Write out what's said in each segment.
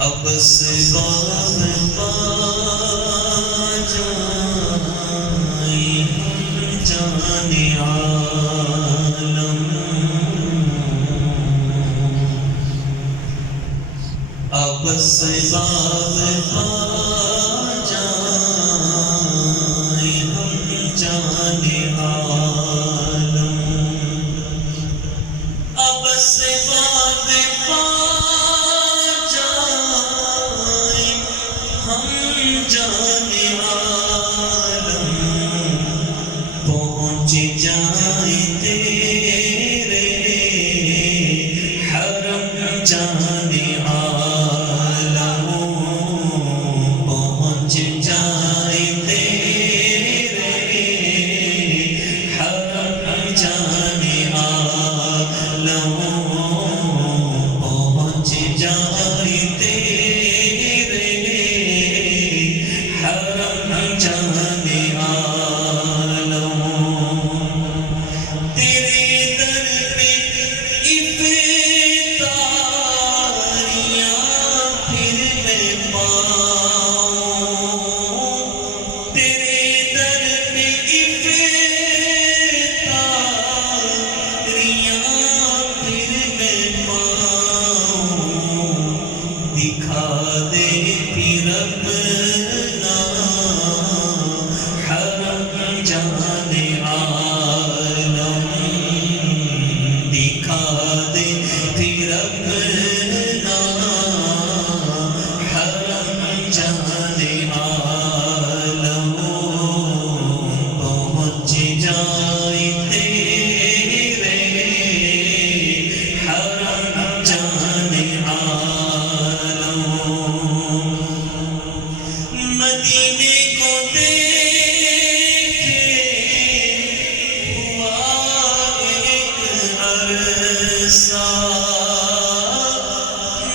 اب اسباب پا جائیں ہم جان عالم، اب اسباب پا جائیں ہم جان عالم، اب اسباب پا ہم جان عالم، پہنچ جائیں تیرے حرم جان عالم، پہنچ جائیں تیرے حرم جان عالم، پہنچ جائیں تیرے حرم جان عالم، تیرے در پہ افطاریاں پھر میں پاؤں، تیرے در پہ افطاریاں پھر میں پاؤں، دکھا دے پھر اپنا حرم جان عالم، دکھا دے پھر اپنا حرم جان عالم، پہنچ جائیں تیرے حرم جان عالم، مدینے کو دیکھے ہوا ایک عرصہ،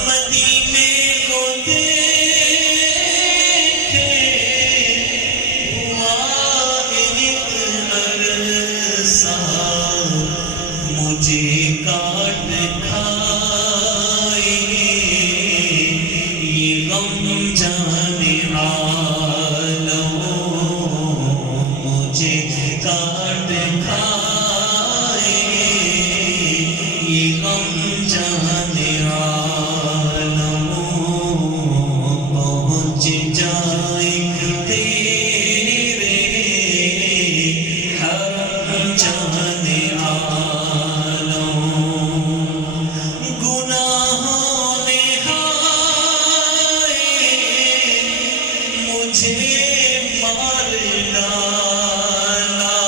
مدینے کو دیکھے ہوا ایک عرصہ، مجھے کاٹ کھائے یہ غم جان عالم، مجھے کاٹ کھائے یہ غم جان عالم، پہنچ جائیں تیرے حرم جان عالم، گناہوں نے ہائے مجھے مار ڈالا،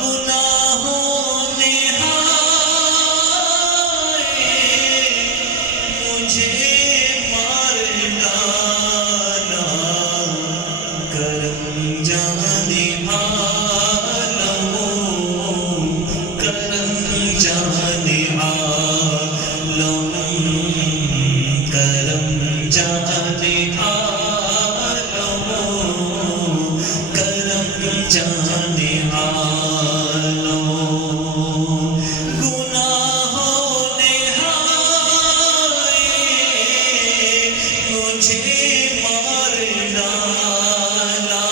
گناہوں نے ہائے مجھے مار ڈالا، کرم جان عالم، کرم جان عالم، کرم جان عالم، کرم جان عالم، گناہوں نے ہائے مجھے مار ڈالا،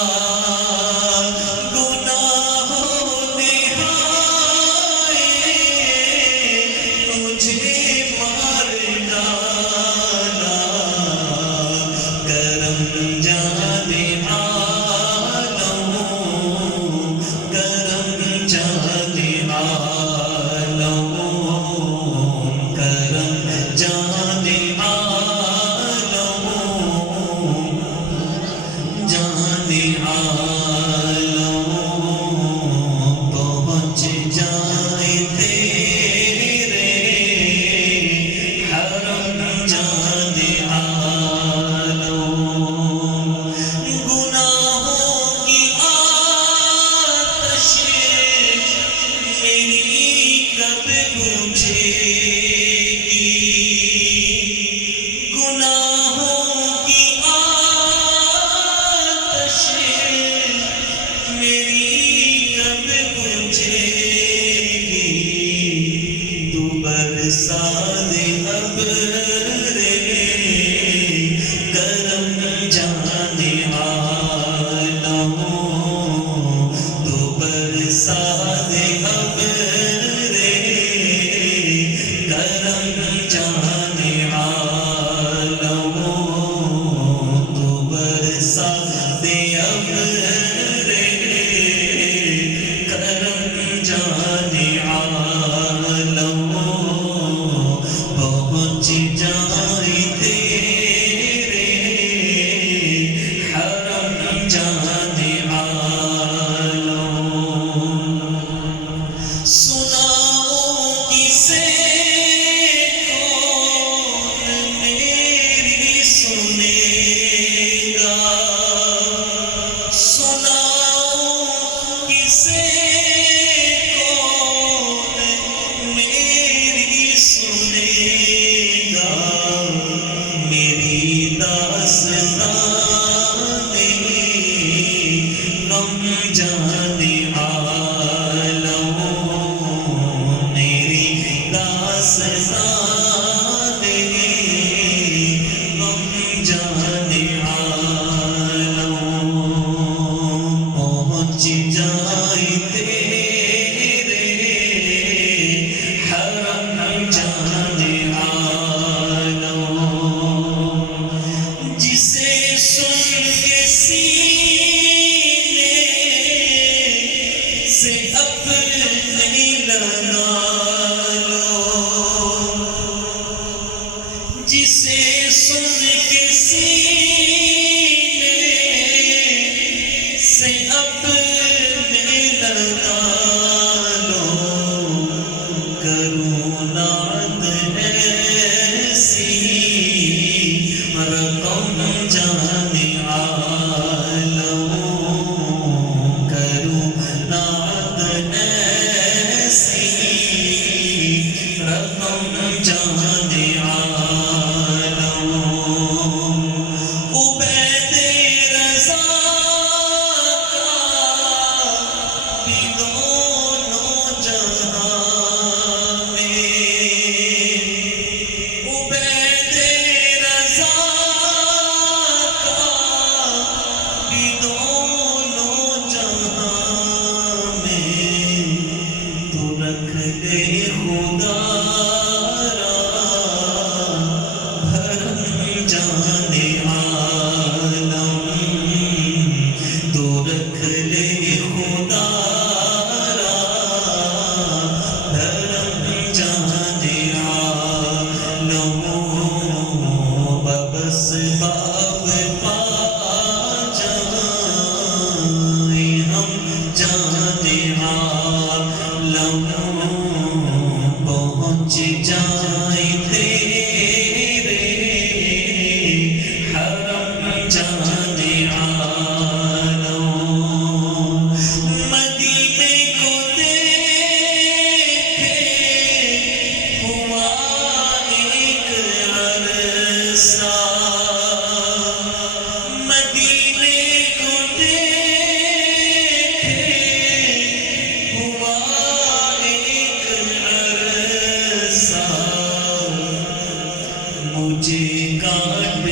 گناہوں نے ہائے مجھے مار ڈالا، کرم جان عالم، کرم جان عالم، کرم جان عالم، جان عالم، پہنچ جائیں تیرے حرم جان عالم، گناہوں کی آتش میری کب بجھے گی، گناہوں کی آتش میری کب بجھے گی، تو برسا دے ابر جائے تیرے حرم جانے عالم سناؤں کسے کون میری سنے گا سناؤں کسے کون میری سنے گا میری داستان غم جانے عالم میری داستان غم جانے عالم پہنچ جائے تیرے حرم جانے عالم جسے سن کے سینے سے اپنی لگا لو جسے سن کے سینے سے اپنے لگا لو کروں نعت ایسی رقم جانے عالم کروں نعت ایسی رقم جانے عالم عبید رضا کا بھی دونوں جہاں میں عبید رضا کا بھی دونوں جہاں میں تو رکھ لے خدا حرم جانے عالم تو رکھ لے خدا حرم جانے عالم ببس باب پا جائیں ہم جانے عالم پہنچ جائیں تیرے حرم جانے عالم مدینے کو دیکھے ہوا ایک عرصہ مدینے کو دیکھے ہوا ایک عرصہ مجھے کاٹ